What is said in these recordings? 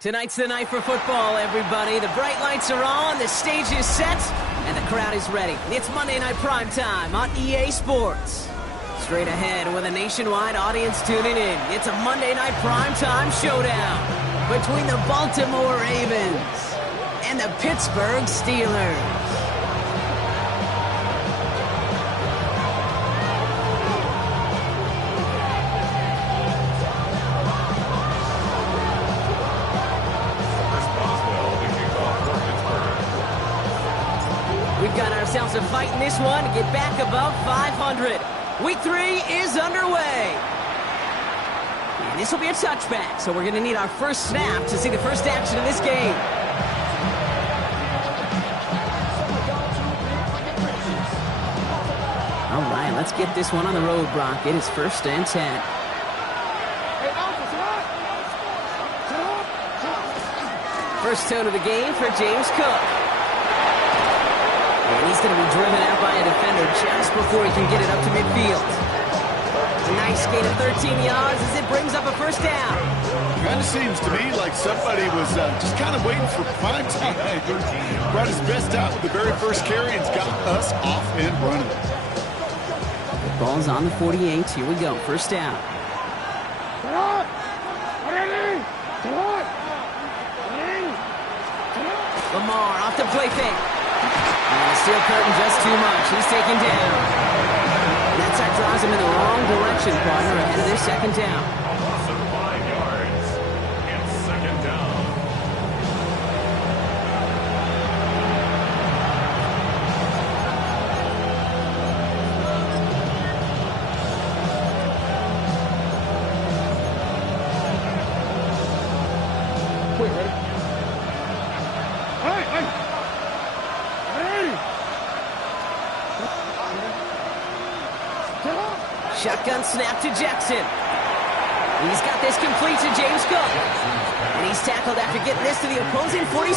Tonight's the night for football, everybody. The bright lights are on, the stage is set, and the crowd is ready. It's Monday Night Primetime on EA Sports. Straight ahead with a nationwide audience tuning in, it's a Monday Night Primetime showdown between the Baltimore Ravens and the Pittsburgh Steelers. We've got ourselves a fight in this one to get back above 500. Week 3 is underway. And this will be a touchback, so we're going to need our first snap to see the first action of this game. All right, let's get this one on the road, Brock. It is 1st and 10. First tone of the game for James Cook. And he's going to be driven out by a defender just before he can get it up to midfield. A nice gain of 13 yards as it brings up a first down. Kind of seems to me like somebody was just kind of waiting for prime time. Brought his best out with the very first carry and got us off and running. The ball's on the 48. Here we go. First down. Lamar off the play fake. And the steel curtain just too much. He's taken down. That sack drives him in the wrong direction, partner, ahead of their second down. Loss of 5 yards. And second down. Wait, ready? Shotgun snap to Jackson. He's got this complete to James Cook. And he's tackled after getting this to the opposing 46.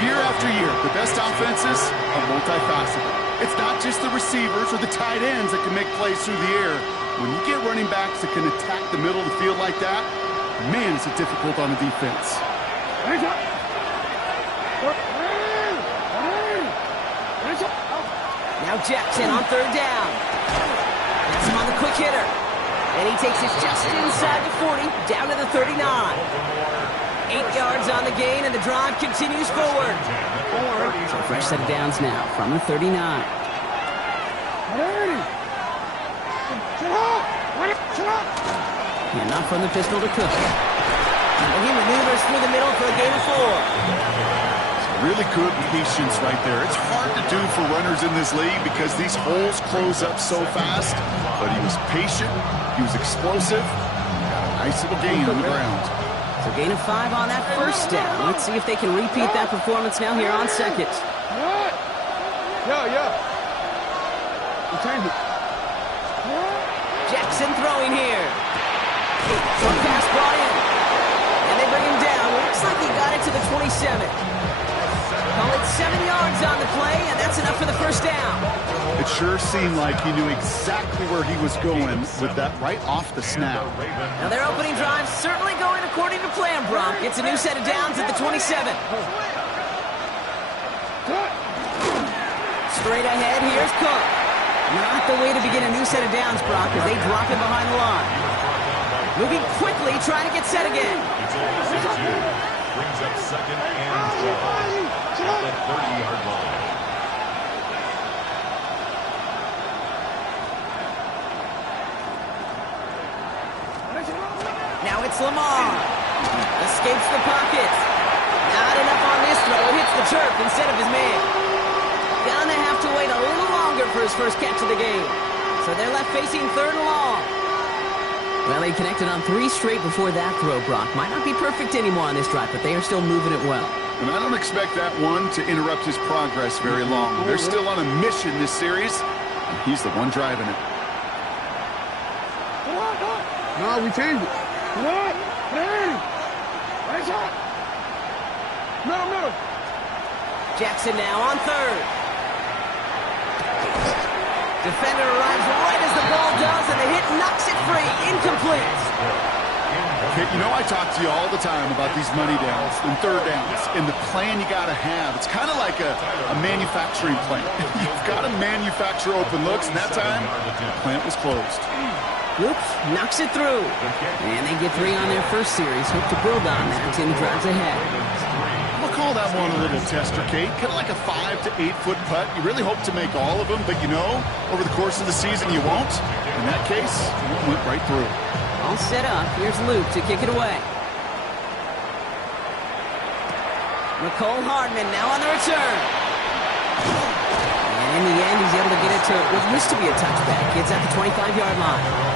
Year after year, the best offenses are multifaceted. It's not just the receivers or the tight ends that can make plays through the air. When you get running backs that can attack the middle of the field like that, man, is it difficult on the defense. Now Jackson on 3rd down. That's him on the quick hitter. And he takes it just inside the 40, down to the 39. 8 yards on the gain, and the drive continues forward. So fresh set of downs now from the 39. And not from the pistol to Cook. And he maneuvers through the middle for a gain of 4. Really good patience right there. It's hard to do for runners in this league because these holes close up so fast. But he was patient. He was explosive. Got a nice little gain on the ground. So gain of 5 on that first down. Let's see if they can repeat that performance now here on second. Jackson throwing here. So pass brought in. And they bring him down. Looks like he got it to the 27. Call it 7 yards on the play, and that's enough for the first down. It sure seemed like he knew exactly where he was going with that right off the snap. Now their opening drive certainly going according to plan, Brock. It's a new set of downs at the 27. Straight ahead, here's Cook. Not the way to begin a new set of downs, Brock, as they drop him behind the line. Moving quickly, trying to get set again. Brings up second and 12 at the 30-yard line. Now it's Lamar. Escapes the pocket. Not enough on this throw. It hits the turf instead of his man. Gonna have to wait a little longer for his first catch of the game. So they're left facing 3rd and long. Well, they connected on 3 straight before that throw, Brock. Might not be perfect anymore on this drive, but they are still moving it well. And I don't expect that one to interrupt his progress very long. They're still on a mission this series, and he's the one driving it. No, we changed it. What? Hey! Right shot! Middle. Jackson now on third. Defender arrives right as the ball does, and the hit knocks it free. Incomplete. Okay, you know I talk to you all the time about these money downs and third downs and the plan you got to have. It's kind of like a manufacturing plant. You've got to manufacture open looks, and that time, the plant was closed. Oops, knocks it through. And they get 3 on their first series. Hope to build on that. Tim drives ahead. We'll call that one a little tester, Kate. Kind of like a 5 to 8 foot putt. You really hope to make all of them, but you know, over the course of the season, you won't. In that case, it went right through. All set up. Here's Luke to kick it away. Nicole Hardman now on the return. And in the end, he's able to get it to what used to be a touchback. It's at the 25-yard line.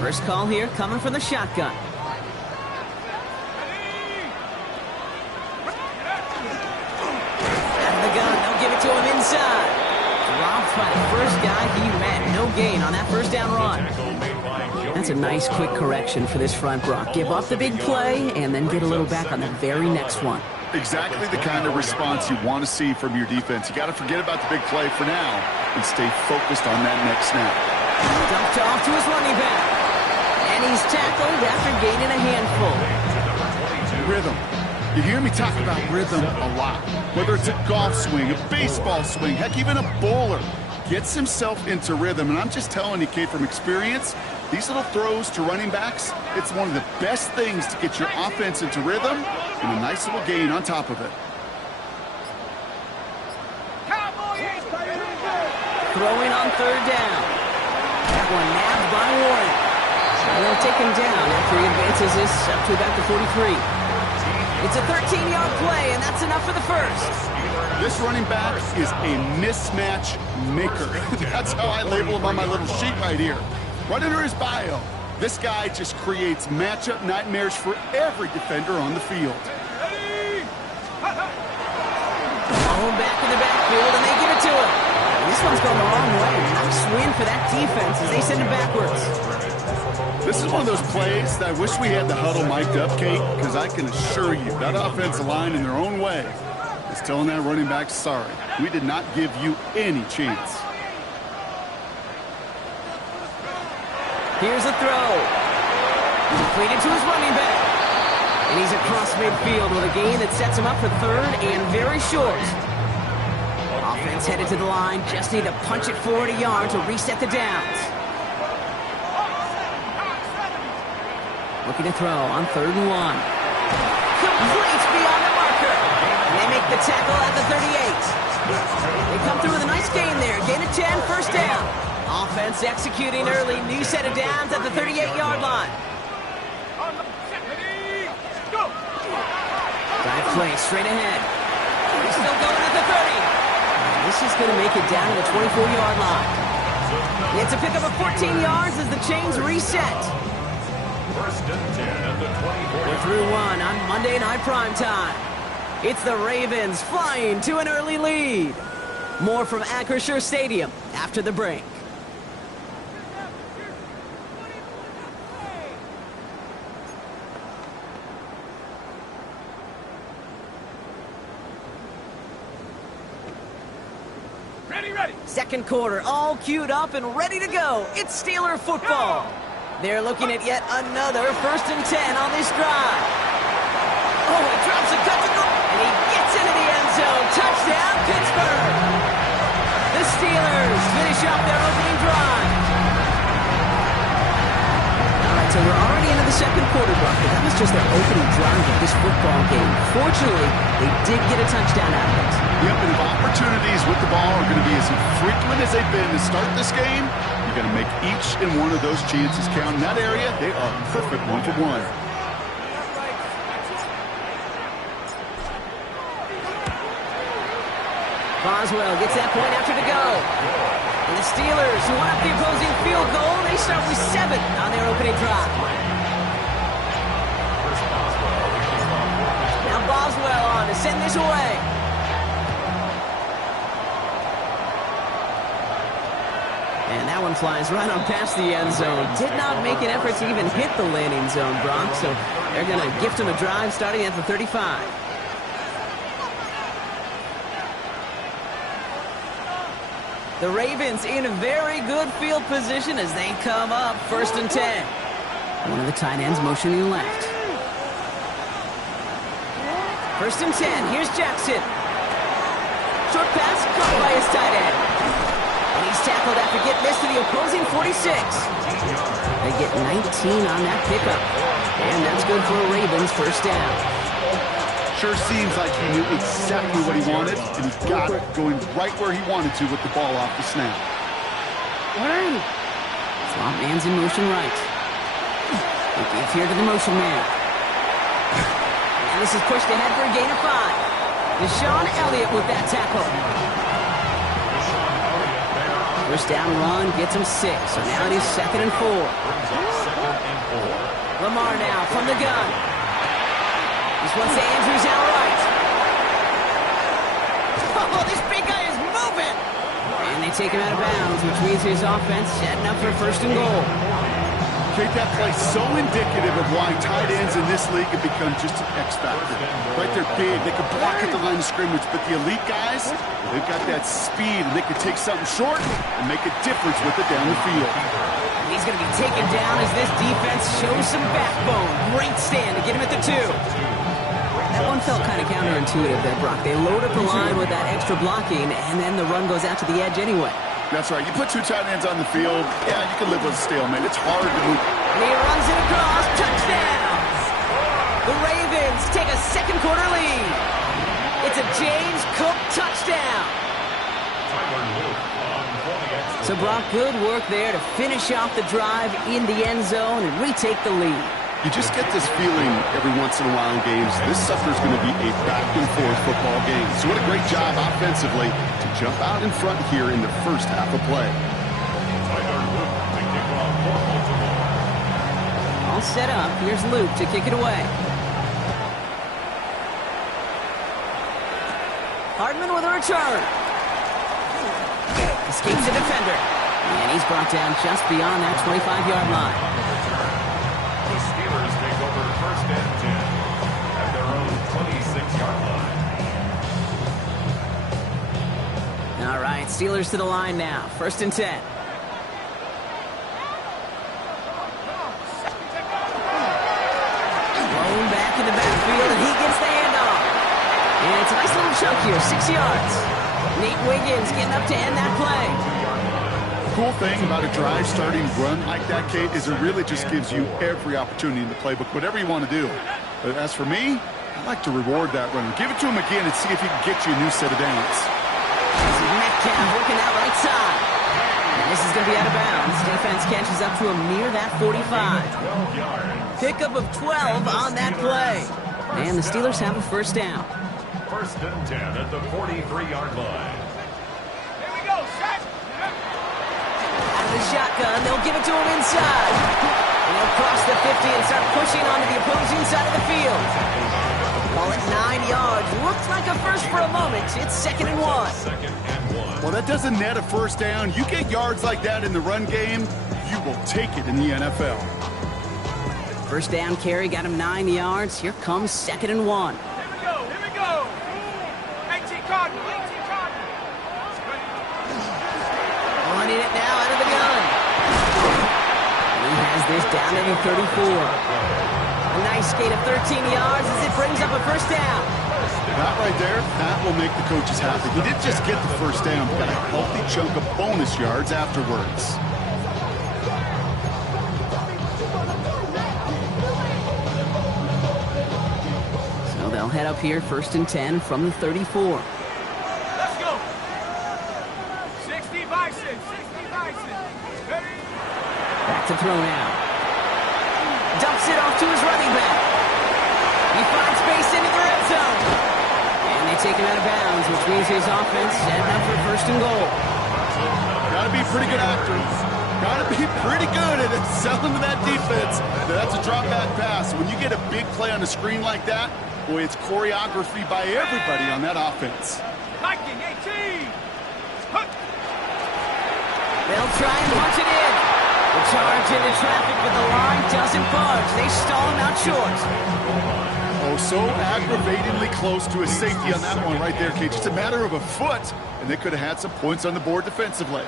First call here coming from the shotgun. Out of the gun. They'll give it to him inside. Dropped by the first guy he met. No gain on that first down run. That's a nice quick correction for this front, Brock. Give up the big play and then get a little back on the very next one. Exactly the kind of response you want to see from your defense. You got to forget about the big play for now and stay focused on that next snap. Dumped off to his running back. And he's tackled after gaining a handful. Rhythm. You hear me talk about rhythm a lot. Whether it's a golf swing, a baseball swing, heck, even a bowler gets himself into rhythm. And I'm just telling you, Kate, from experience, these little throws to running backs, it's one of the best things to get your offense into rhythm and a nice little gain on top of it. Throwing on third down. That one nabbed by Warren. And they'll take him down after he advances this up to about the 43. It's a 13-yard play, and that's enough for the first. This running back is a mismatch maker. That's how I label him on my little sheet right here. Right under his bio, this guy just creates matchup nightmares for every defender on the field. Home back in the backfield, and they give it to him. This one's going the wrong way. Nice win for that defense as they send him backwards. This is one of those plays that I wish we had the huddle mic'd up, Kate, because I can assure you that offensive line in their own way is telling that running back, sorry, we did not give you any chance. Here's a throw. Completed to his running back. And he's across midfield with a gain that sets him up for third and very short. Offense headed to the line. Just need to punch it forward a yard to reset the downs. Looking to throw on 3rd and 1. Complete beyond the marker. And they make the tackle at the 38. They come through with a nice gain there. Gain of 10, first down. Offense executing early. New set of downs at the 38-yard line. Drive play straight ahead. He's still going at the 30. This is going to make it down to the 24-yard line. It's a pickup of 14 yards as the chains reset. First and 10 at the 24. We're through one on Monday Night Primetime. It's the Ravens flying to an early lead. More from Acrisure Stadium after the break. Ready. Second quarter, all queued up and ready to go. It's Steeler football. They're looking at yet another 1st and 10 on this drive. Oh, he drops a cut to go, and he gets into the end zone. Touchdown, Pittsburgh. The Steelers finish up their opening drive. All right, so we're already into the second quarter, Brock, but that was just their opening drive of this football game. Fortunately, they did get a touchdown out of it. Yep, and if opportunities with the ball are going to be as infrequent as they've been to start this game, you're going to make each and one of those chances count. In that area, they are perfect 1-for-1. Boswell gets that point after to go. And the Steelers, who won up the opposing field goal, they start with 7 on their opening drive. Now Boswell on to send this away. And that one flies right on past the end zone. Did not make an effort to even hit the landing zone, Brock. So they're going to gift him a drive starting at the 35. The Ravens in a very good field position as they come up 1st and 10. One of the tight ends motioning left. 1st and 10. Here's Jackson. Short pass caught by his tight end. And he's tackled after getting this to the opposing 46. They get 19 on that pickup. And that's good for a Ravens 1st down. Sure seems like he knew exactly what he wanted, and he got it going right where he wanted to with the ball off the snap. Slot man's in motion right. They give here to the motion man. And this is pushed ahead for a gain of 5. Deshaun Elliott with that tackle. 1st down run gets him 6, so now it is 2nd and 4. Lamar now from the gun. This one's to Andrews out right. Oh, this big guy is moving! And they take him out of bounds, which means his offense setting up for 1st and goal. Jake, that play so indicative of why tight ends in this league have become just an X factor. Right, they're big, they can block at the line of scrimmage, but the elite guys, they've got that speed, and they can take something short and make a difference with it down the field. He's going to be taken down as this defense shows some backbone. Great stand to get him at the 2. That one felt kind of counterintuitive there, Brock. They load up the line with that extra blocking, and then the run goes out to the edge anyway. That's right. You put 2 tight ends on the field, yeah, you can live with a stalemate. It's hard to move. And he runs it across. Touchdowns! The Ravens take a 2nd quarter lead. It's a James Cook touchdown. So, Brock, good work there to finish off the drive in the end zone and retake the lead. You just get this feeling every once in a while in games, this sucker's going to be a back-and-forth football game. So what a great job offensively to jump out in front here in the 1st half of play. All set up. Here's Luke to kick it away. Hardman with a return. Escapes the defender. And he's brought down just beyond that 25-yard line. Steelers take over 1st and 10 at their own 26-yard line. All right, Steelers to the line now. 1st and 10. Thrown back in the backfield, and he gets the handoff. And it's a nice little chunk here, 6 yards. Nate Wiggins getting up to end that play. Cool thing about a drive starting run like that, Kate, is it really just gives you every opportunity in the playbook, whatever you want to do. But as for me, I like to reward that runner. Give it to him again and see if he can get you a new set of downs. Metcalf working out right side. And this is going to be out of bounds. Defense catches up to him near that 45. Pickup of 12 on that play. And the Steelers have a 1st down. 1st and 10 at the 43-yard line. The shotgun, they'll give it to him inside. And they'll cross the 50 and start pushing onto the opposing side of the field. Call it 9 yards. Looks like a first for a moment. It's 2nd and 1. Well, that doesn't net a 1st down. You get yards like that in the run game, you will take it in the NFL. 1st down carry got him 9 yards. Here comes 2nd and 1. Here we go. 18 Cardinal. Running it now out of the gun. And he has this down to the 34. A nice skate of 13 yards as it brings up a 1st down. That right there, that will make the coaches happy. He didn't just get the 1st down, but got a healthy chunk of bonus yards afterwards. So they'll head up here 1st and 10 from the 34. Let's go. 60 Bison. 60 Bison. Back to throw now. Dumps it off to his running back. He finds space into the red zone. And they take him out of bounds, which means his offense setting up for 1st and goal. Got to to be a pretty good actor. Got to be pretty good at selling to that defense. That's a drop back pass. When you get a big play on the screen like that, boy, it's choreography by everybody on that offense. Liking 18. They'll try and punch it in. The charge into traffic, but the line doesn't budge. They stall him out short. Oh, so aggravatingly close to a safety on that one right there, Kate. Just a matter of a foot, and they could have had some points on the board defensively.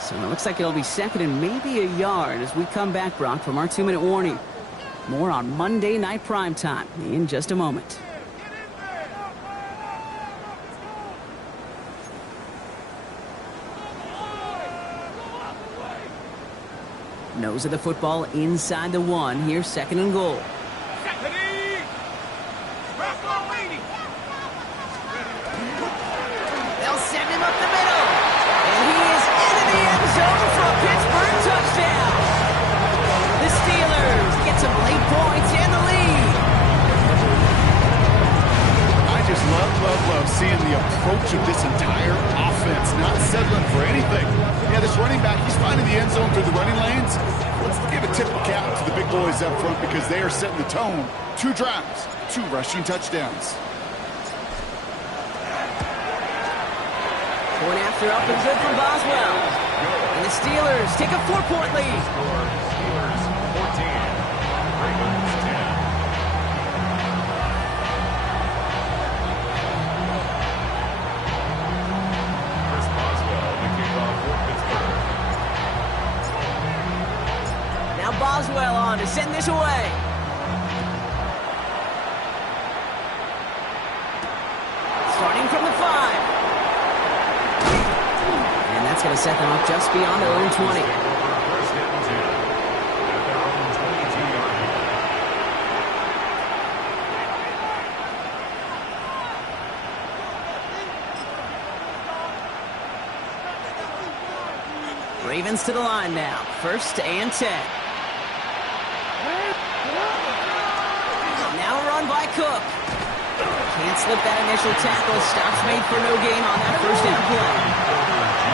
So it looks like it'll be second and maybe a yard as we come back, Brock, from our 2-minute warning. More on Monday Night Primetime in just a moment. Nose of the football inside the 1. Here's second and goal. They'll send him up the middle. And he is into the end zone for a Pittsburgh touchdown. The Steelers get some late points and the lead. I just love seeing the approach of this entire offense, not settling for anything. Yeah, this running back, he's finding the end zone through the running lanes. Let's give a tip of cap to the big boys up front because they are setting the tone. 2 drives, 2 rushing touchdowns. Point after up and good from Boswell. And the Steelers take a 4-point lead. Steelers 14, Ravens 10. Chris Boswell, the kickoff for Pittsburgh. Now Boswell on to send this away. Starting from the 5. And that's going to set them up just beyond their own 20. First and 10 at their own 22-yard line. Ravens to the line now. First and 10. Now a run by Cook. Can't slip that initial tackle. Stops made for no gain on that first down play.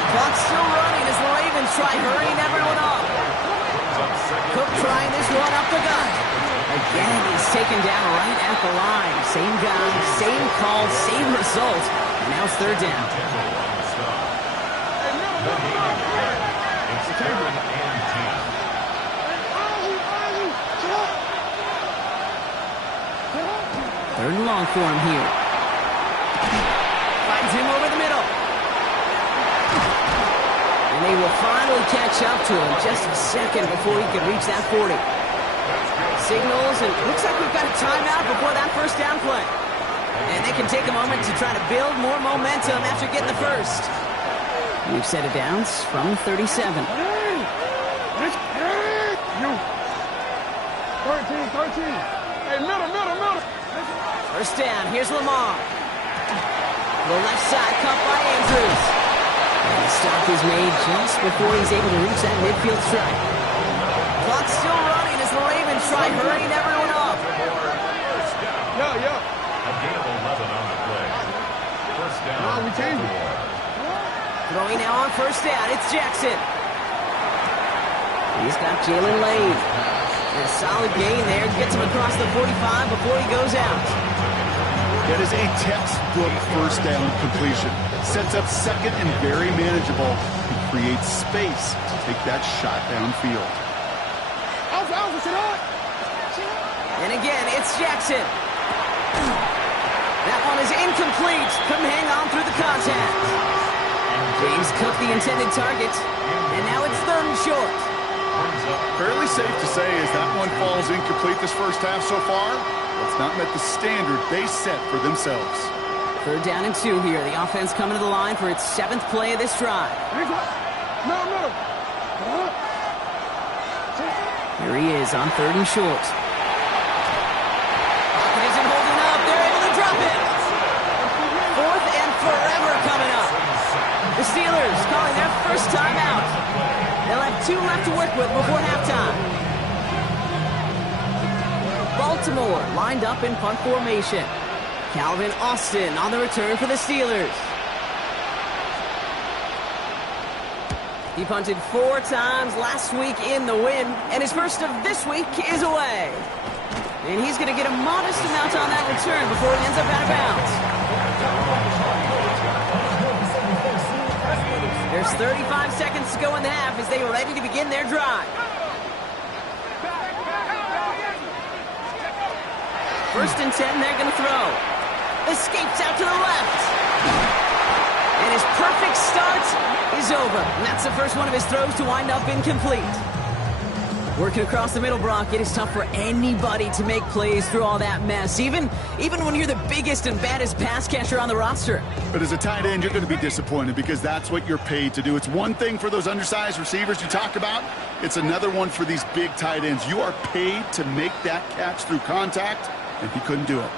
Clock's still running as the Ravens try hurrying everyone up. Cook trying this one up the gut. Again, he's taken down right at the line. Same guy, same call, same result. And now it's third down. It's 3rd and 10. Third and long for him here. Finds him over the middle. And they will finally catch up to him just a second before he can reach that 40. Signals, and looks like we've got a timeout before that first down play. And they can take a moment to try to build more momentum after getting the first. We've set it down from 37. 13. Hey, middle. First down, here's Lamar. The left side cut by Andrews. And the stop is made just before he's able to reach that midfield strike. Clock's still running as the Ravens try hurrying everyone up. Yeah. A gain of 11 on the play. First down. No, we changed it. Throwing now on first down, it's Jackson. He's got Jalen Lane. And a solid gain there, gets him across the 45 before he goes out. That is a textbook first down completion. Sets up second and very manageable. He creates space to take that shot downfield. And again, it's Jackson. That one is incomplete. Couldn't hang on through the contact. James Cook, the intended target. And now it's 3rd and short. Fairly safe to say as that one falls incomplete this first half so far. It's not met the standard they set for themselves. 3rd down and 2 here. The offense coming to the line for its 7th play of this drive. Here he is on 3rd and short. Pocket isn't holding up. They're able to drop it. 4th and forever coming up. The Steelers calling their first time out. They'll have 2 left to work with before halftime. Baltimore lined up in punt formation. Calvin Austin on the return for the Steelers. He punted 4 times last week in the win, and his first of this week is away. And he's going to get a modest amount on that return before he ends up out of bounds. There's 35 seconds to go in the half as they are ready to begin their drive. First and 10, they're going to throw. Escapes out to the left. And his perfect start is over. And that's the first one of his throws to wind up incomplete. Working across the middle, Brock, it is tough for anybody to make plays through all that mess, even when you're the biggest and baddest pass catcher on the roster. But as a tight end, you're going to be disappointed because that's what you're paid to do. It's one thing for those undersized receivers you talk about. It's another one for these big tight ends. You are paid to make that catch through contact, and he couldn't do it.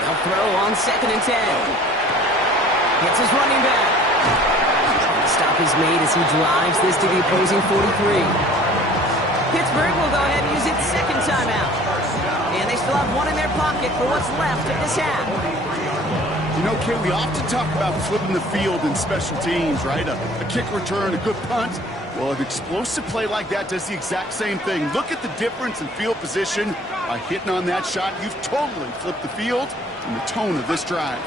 They'll throw on 2nd and 10. Hits his running back. Stop is made as he drives this to the opposing 43. Pittsburgh will go ahead and use its second timeout. And they still have one in their pocket for what's left of this half. You know, Kate, we often talk about flipping the field in special teams, right? A kick return, a good punt. Well, an explosive play like that does the exact same thing. Look at the difference in field position. By hitting on that shot, you've totally flipped the field and the tone of this drive.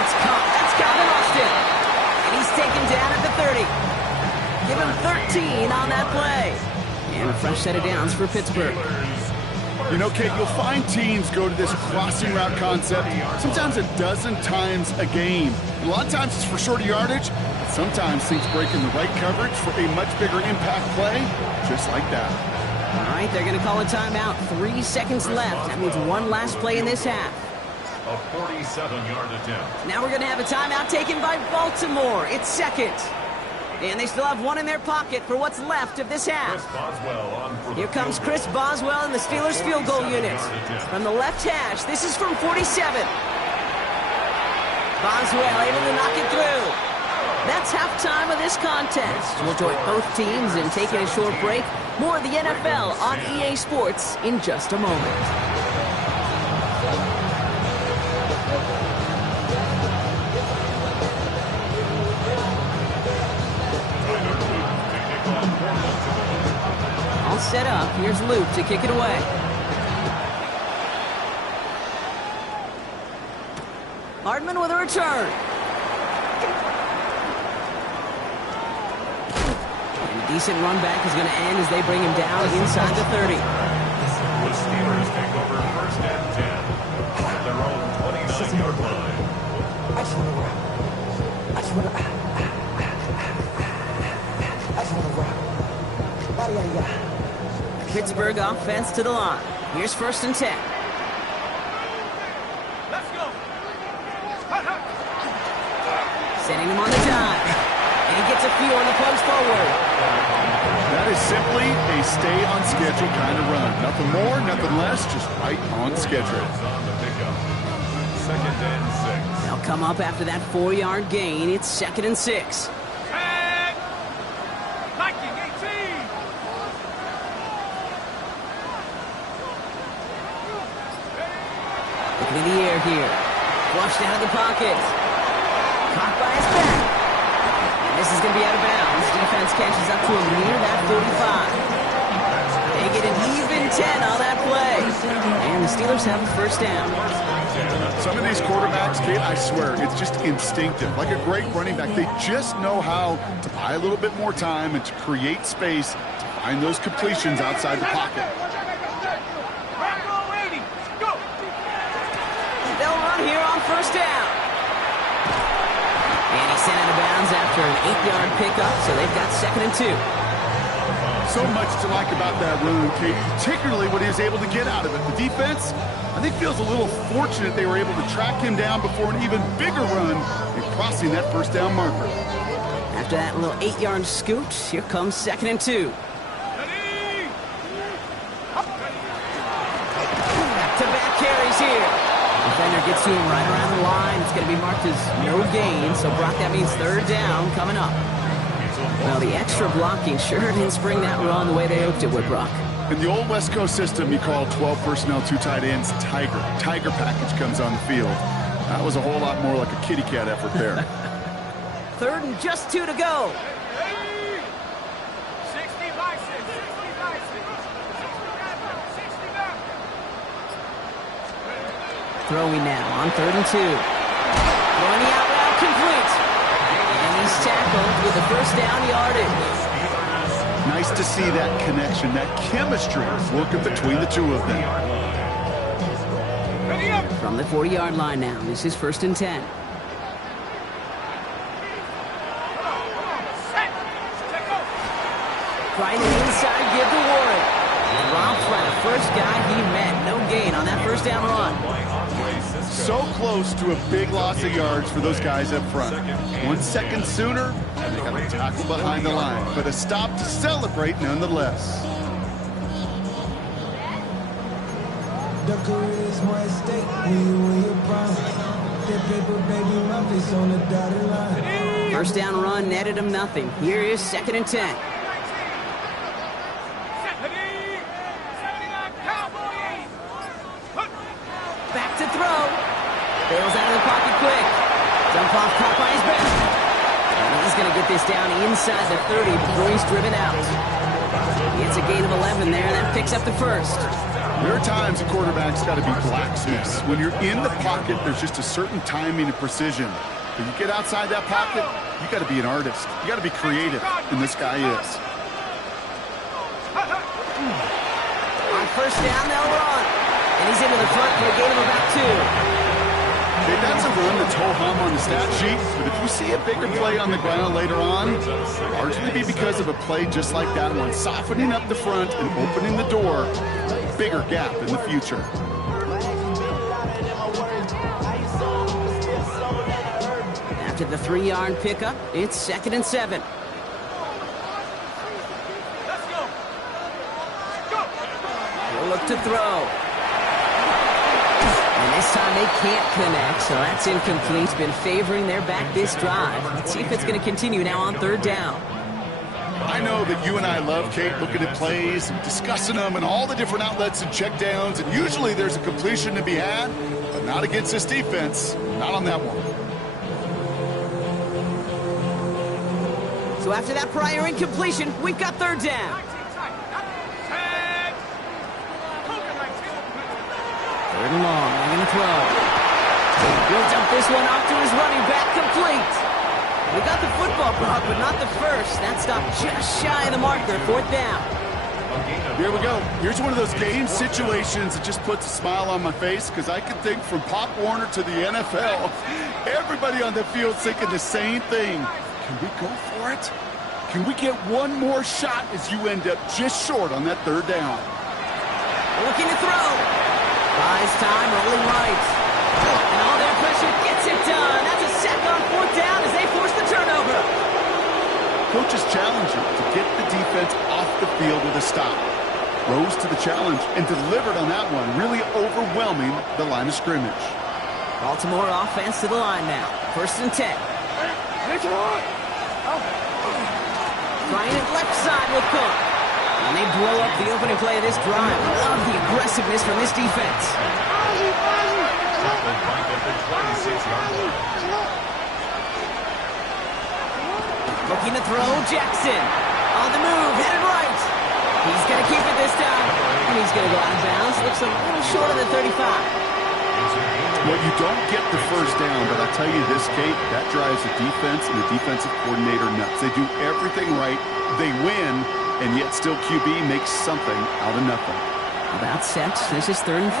That's Calvin Austin. And he's taken down at the 30. Give him 13 on that play. And a fresh set of downs for Pittsburgh. You know, Kate, you'll find teams go to this crossing route concept sometimes a dozen times a game. A lot of times it's for shorter yardage. Sometimes things break in the right coverage for a much bigger impact play, just like that. All right, they're going to call a timeout. 3 seconds left. That means one last play in this half. A 47-yard attempt. Now we're going to have a timeout taken by Baltimore. It's second. And they still have one in their pocket for what's left of this half. Chris Boswell on for the Here comes field Chris Boswell in the Steelers field goal unit. From the left hash, this is from 47. Boswell able to knock it through. That's halftime of this contest. We'll join both teams in taking a short break. More of the NFL on EA Sports in just a moment. All set up. Here's Luke to kick it away. Hardman with a return. And a decent run back is going to end as they bring him down inside the 30. The Steelers take over 1st and 10 at their own 29-yard line. I just want to rock. Pittsburgh offense to the line. Here's 1st and 10. Let's go. Sending him on the dive. And he gets a few on the punch forward. That is simply a stay-on-schedule kind of run. Nothing more, nothing less, just right on schedule. On the pickup. 2nd and 6. They'll come up after that 4-yard gain. It's 2nd and 6. Tag. Viking 18. Looking in the air here. Flushed out of the pocket. Caught by his back. And this is going to be out of bounds. Defense catches up to him near that 45. They get an even 10 on that play. And the Steelers have a 1st down. Some of these quarterbacks, Kate, I swear, it's just instinctive. Like a great running back, they just know how to buy a little bit more time and to create space to find those completions outside the pocket. They'll run here on 1st down. And he's sent out of bounds after an 8-yard pickup, so they've got 2nd and 2. So much to like about that run, Kate, particularly what he was able to get out of it. The defense, I think, feels a little fortunate they were able to track him down before an even bigger run in crossing that 1st down marker. After that little 8-yard scoot, here comes 2nd and 2. Back-to-back carries here. Defender gets to him right around the line. It's going to be marked as no gain. So, Brock, that means 3rd down coming up. Well, the extra blocking sure didn't spring that run the way they hoped it would, Brock. In the old West Coast system, you call 12 personnel, 2 tight ends, Tiger. Tiger package comes on the field. That was a whole lot more like a kitty cat effort there. 3rd and just 2 to go. 60 by 6. 60 by 6. 60 back. Throwing now on 3rd and 2. Throwing the out route complete. And he's tackled with the first down yardage. Nice to see that connection, that chemistry working between the two of them. Ready up. From the 40-yard line now, this is 1st and 10. Set. Check go. Trying it inside, give to Warren. Dropped by the first guy he met. No gain on that first down run. So close to a big loss of yards for those guys up front. 1 second sooner, and they got a tackle behind the line. But a stop to celebrate nonetheless. The career's more at stake when you in your prime. That paper, baby, my face on the dotted line. First down run netted him nothing. Here is 2nd and 10. Back to throw. Bails out of the pocket quick. Jump off caught by his back. And he's going to get this down inside the 30 before he's driven out. It's a gain of 11 there. That picks up the first. There are times a quarterback's got to be blacksmiths. When you're in the pocket, there's just a certain timing and precision. When you get outside that pocket, you got to be an artist. You got to be creative, and this guy is. On first down, they'll run. And he's into the front for a gain of about 2. Okay, that's a run that's ho-hum on the stat sheet, but if we see a bigger play on the ground later on, largely be because of a play just like that one, softening up the front and opening the door, bigger gap in the future. After the 3-yard pickup, it's 2nd and 7. Let's go. Go. He'll look to throw. And this time they can't connect, so that's incomplete. Been favoring their back this drive. Let's see if it's going to continue now on 3rd down. I know that you and I love, Kate, looking at plays and discussing them and all the different outlets and checkdowns, and usually there's a completion to be had, but not against this defense. Not on that one. So after that prior incompletion, we've got 3rd down. 3rd and long, they're going to throw. Builds up this one off to his running back, complete. We got the football, Brock, but not the first. That stop just shy of the marker, 4th down. Here we go. Here's one of those game situations that just puts a smile on my face because I can think from Pop Warner to the NFL. Everybody on the field thinking the same thing. Can we go for it? Can we get one more shot as you end up just short on that 3rd down? Looking to throw. Buys time, rolling right. And all their pressure gets it done. That's a sack on 4th down as they force the turnover. Coaches challenge you to get the defense off the field with a stop. Rose to the challenge and delivered on that one, really overwhelming the line of scrimmage. Baltimore offense to the line now. 1st and 10. Trying it left side with Cook. And they blow up the opening play of this drive. Love the aggressiveness from this defense. Looking to throw, Jackson. On the move, headed right. He's going to keep it this time. And he's going to go out of bounds. Looks a little short of the 35. Well, you don't get the first down, but I'll tell you this, Kate, that drives the defense and the defensive coordinator nuts. They do everything right, they win, and yet still QB makes something out of nothing. About set. This is 3rd and 5.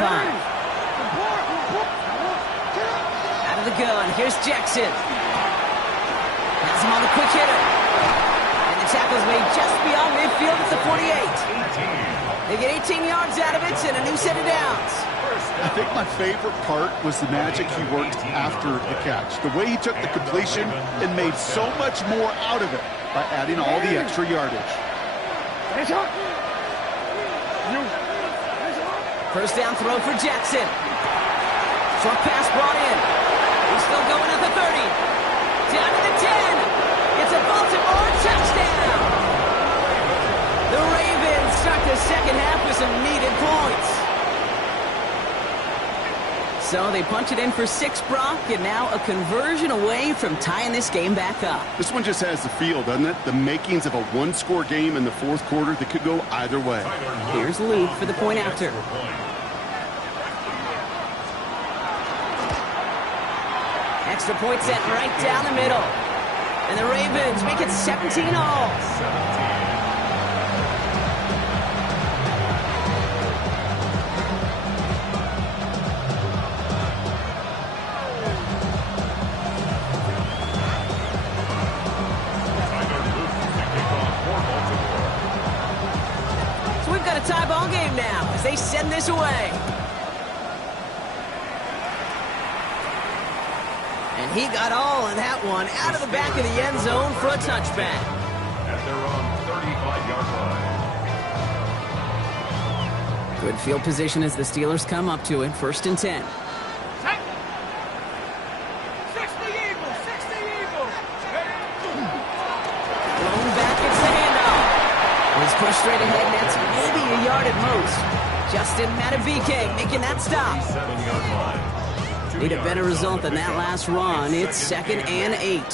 Out of the gun. Here's Jackson. Has him on the quick hitter. And the tackle's made just beyond midfield at the 48. They get 18 yards out of it and a new set of downs. I think my favorite part was the magic he worked after the catch. The way he took the completion and made so much more out of it by adding all the extra yardage. First down throw for Jackson. Short pass brought in. He's still going at the 30. Down to the 10. It's a Baltimore touchdown. The Ravens start the second half with some needed points. So they punch it in for 6, Brock, and now a conversion away from tying this game back up. This one just has the feel, doesn't it? The makings of a one-score game in the fourth quarter that could go either way. Here's Luke for the point after. Extra point set right down the middle. And the Ravens make it 17 all. 17. Tie ball game now as they send this away. And he got all of that one out of the back of the end zone for a touchback. At their own 35-yard line. Good field position as the Steelers come up to it. 1st and 10. 60 Eagles, 60 Eagles. Thrown back, it's the handoff. He's pushed straight ahead, and that's maybe a yard at most. Justin Madubuike making that stop. 7-yard line. Need a better result than that last run. It's 2nd and 8.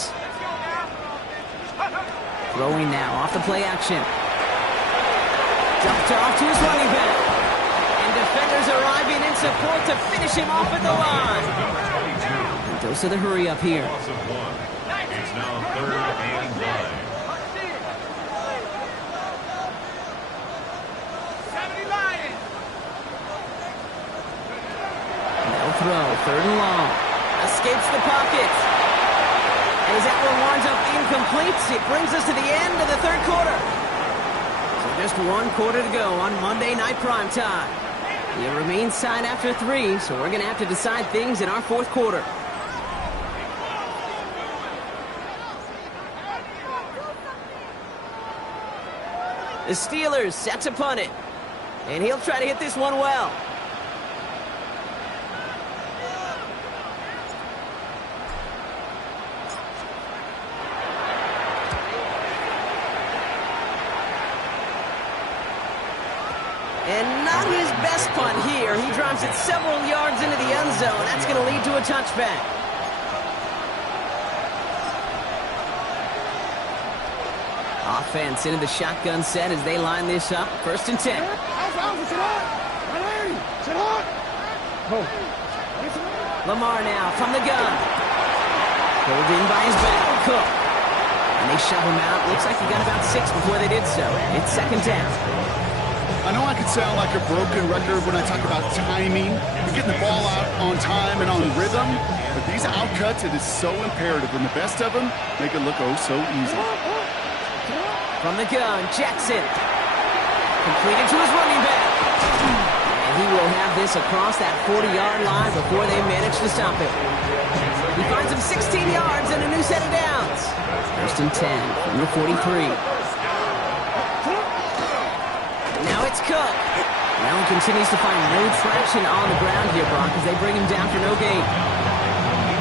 Throwing now off the play action. Dumped off to his running back. And defenders arriving in support to finish him off at the line. And those are the hurry up here. Loss of 1. It's now 3rd and 9. Throw, 3rd and long. Escapes the pocket. As that one winds up incomplete, it brings us to the end of the 3rd quarter. So just 1 quarter to go on Monday Night Primetime. It remains tied after 3, so we're going to have to decide things in our 4th quarter. The Steelers set to punt it. And he'll try to hit this one well. And not his best punt here. He drives it several yards into the end zone. That's going to lead to a touchback. Offense into the shotgun set as they line this up. 1st and 10. Lamar now from the gun. Pulled in by his back. Cook. And they shove him out. Looks like he got about 6 before they did so. It's 2nd down. I know I could sound like a broken record when I talk about timing and getting the ball out on time and on rhythm, but these outcuts, it is so imperative, and the best of them make it look oh so easy. From the gun, Jackson. Completed to his running back. And he will have this across that 40-yard line before they manage to stop it. He finds him 16 yards and a new set of downs. 1st and 10 from the 43. Now it's Cook. Allen continues to find no traction on the ground here, Brock, as they bring him down for no gain.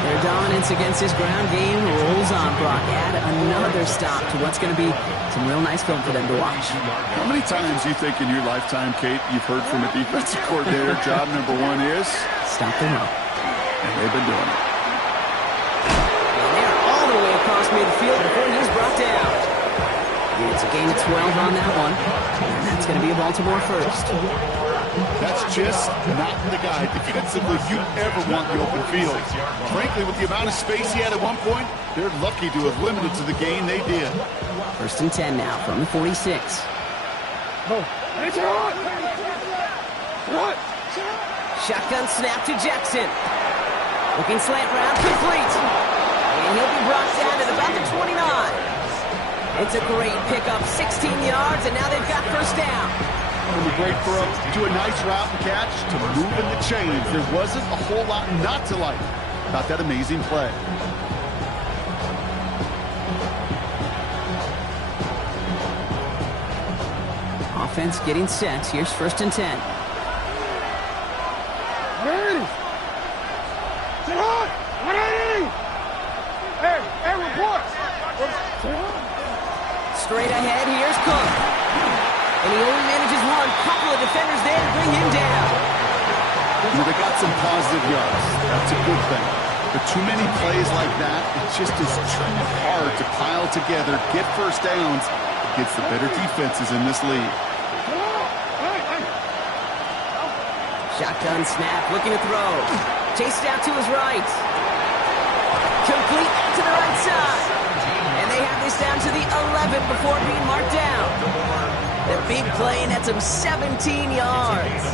Their dominance against this ground game rolls on, Brock. Add another stop to what's going to be some real nice film for them to watch. How many times do you think in your lifetime, Kate, you've heard from a defensive coordinator, job number 1 is? Stop the run. And they've been doing it. And they're all the way across midfield before he's brought down. It's a gain of 12 on that one. And that's going to be a Baltimore first. That's just not the guy defensively you ever want the open field. Frankly, with the amount of space he had at one point, they're lucky to have limited to the gain they did. 1st and 10 now from the 46. Shotgun snap to Jackson. Looking slant round, complete. And he'll be brought down at about the 29. It's a great pickup, 16 yards, and now they've got 1st down. From a great throw to a nice route and catch to moving the chains. There wasn't a whole lot not to like about that amazing play. Offense getting set. Here's 1st and 10. Straight ahead, here's Cook. And he only manages one. Couple of defenders there to bring him down. They got some positive yards. That's a good thing. But too many plays like that, it just is too hard to pile together, get first downs against the better defenses in this league. Shotgun snap, looking to throw. Chased out to his right. Complete to the right side. And they have this down to the 11 before being marked down. The big play nets him 17 yards.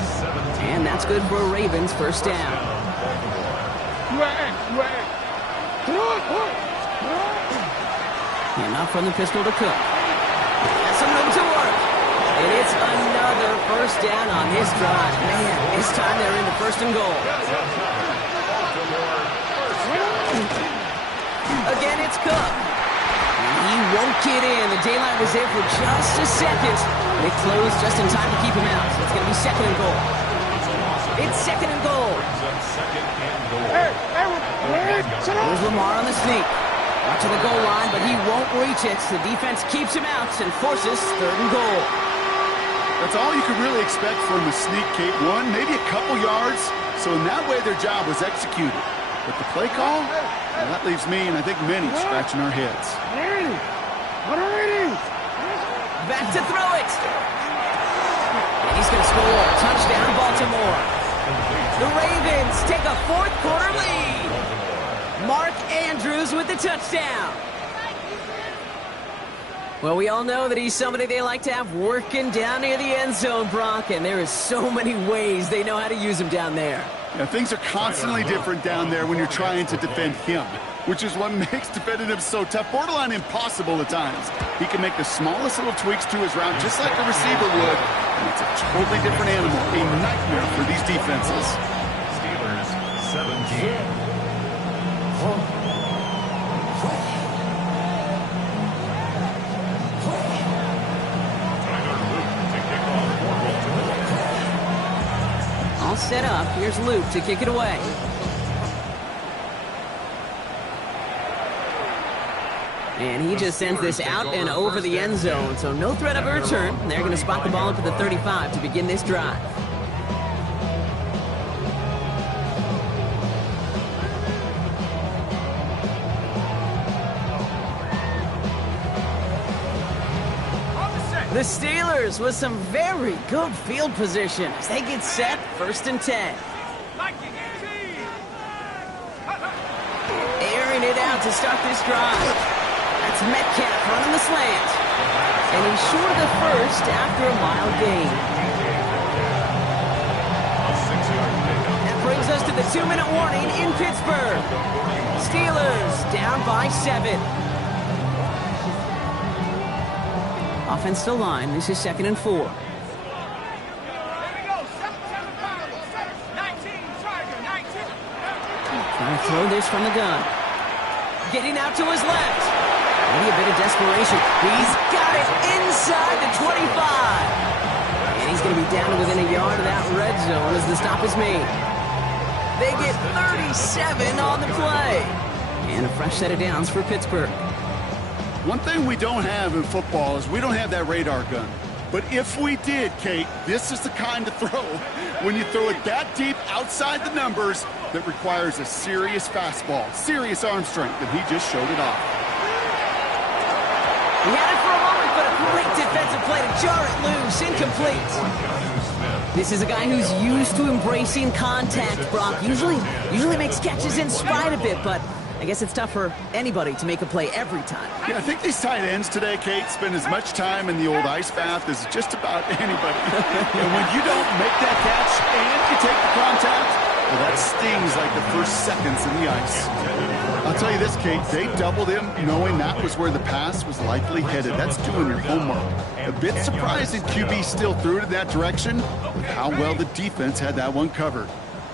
And that's good for a Ravens first down. And up from the pistol to Cook. Has some room to work. And it's another first down on this drive. Man, this time they're into first and goal. Again, it's Cook. He won't get in. The daylight was there for just a second. They closed just in time to keep him out. So it's going to be second and goal. It's second and goal. Here's Lamar on the sneak. Out to the goal line, but he won't reach it. The defense keeps him out and forces third and goal. That's all you could really expect from the sneak, Kate. One, maybe a couple yards. So in that way, their job was executed. But the play call, well, that leaves me and I think many scratching our heads. Back to throw it. And he's going to score. Touchdown, Baltimore. The Ravens take a fourth quarter lead. Mark Andrews with the touchdown. Well, we all know that he's somebody they like to have working down near the end zone, Brock, and there is so many ways they know how to use him down there. Yeah, things are constantly different down there when you're trying to defend him, which is what makes defending him so tough, borderline impossible at times. He can make the smallest little tweaks to his route just like a receiver would, and it's a totally different animal, a nightmare for these defenses. Steelers 17. All set up. Here's Luke to kick it away. And he just sends this out and over the end zone, so no threat of a return. They're going to spot the ball up at the 35 to begin this drive. The Steelers with some very good field position as they get set, 1st and 10. Airing it out to start this drive. That's Metcalf running the slant. And he's short of the first after a mild gain. That brings us to the 2-minute warning in Pittsburgh. Steelers down by 7. Offensive line. This is 2nd and 4. Here we go. 19, Tiger, 19. Trying to throw this from the gun. Getting out to his left. Maybe a bit of desperation. He's got it inside the 25. And he's going to be down to within a yard of that red zone as the stop is made. They get 37 on the play. And a fresh set of downs for Pittsburgh. One thing we don't have in football is we don't have that radar gun. But if we did, Kate, this is the kind of throw when you throw it that deep outside the numbers that requires a serious fastball, serious arm strength, and he just showed it off. He had it for a moment, but a great defensive play to jar it loose, incomplete. This is a guy who's used to embracing contact, Brock. Usually makes catches in spite of it, but I guess it's tough for anybody to make a play every time. Yeah, I think these tight ends today, Kate, spend as much time in the old ice bath as just about anybody. And when you don't make that catch and you take the contact, well, that stings like the first seconds in the ice. I'll tell you this, Kate, they doubled him knowing that was where the pass was likely headed. That's doing your homework. A bit surprising QB still threw it in that direction, but how well the defense had that one covered.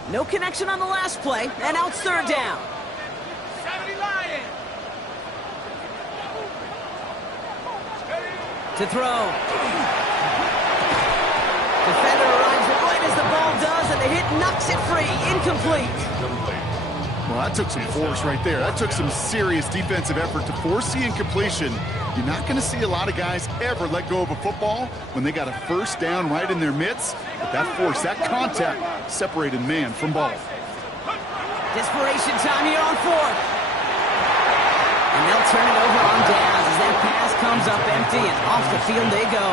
No connection on the last play, and now it's 3rd down. To throw. Defender arrives right as the ball does, and the hit knocks it free. Incomplete. Well, that took some force right there. That took some serious defensive effort to force the incompletion. You're not going to see a lot of guys ever let go of a football when they got a first down right in their midst. But that force, that contact, separated man from ball. Desperation time here on fourth. And they'll turn it over on downs as that pass comes up empty and off the field they go.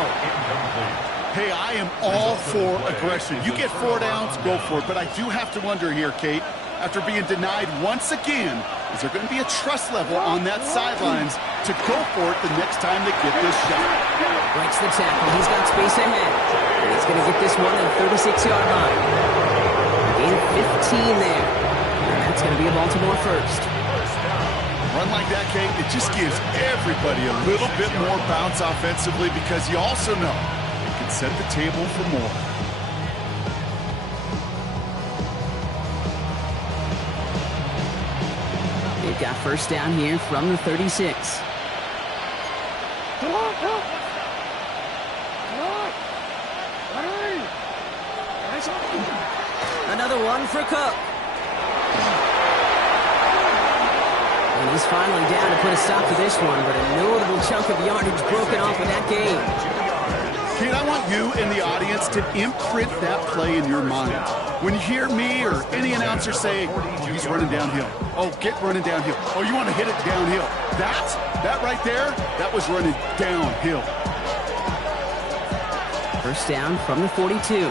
Hey, I am all for aggression. You get 4 downs, go for it. But I do have to wonder here, Kate, after being denied once again, is there going to be a trust level on that sidelines to go for it the next time they get this shot? Breaks the tackle. He's got space ahead. And he's going to get this one at the 36-yard line. Gain 15 there. And that's going to be a Baltimore first. Run like that, Kate, it just gives everybody a little bit more bounce offensively because you also know it can set the table for more. They've got first down here from the 36. Another one for Cook. And he's finally down to put a stop to this one, but a notable chunk of yardage broken off of that game. Kate, I want you and the audience to imprint that play in your mind. When you hear me or any announcer say, oh, he's running downhill. Oh, get running downhill. Oh, you want to hit it downhill. That right there, that was running downhill. First down from the 42.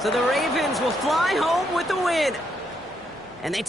So the Ravens will fly home with the win. And they take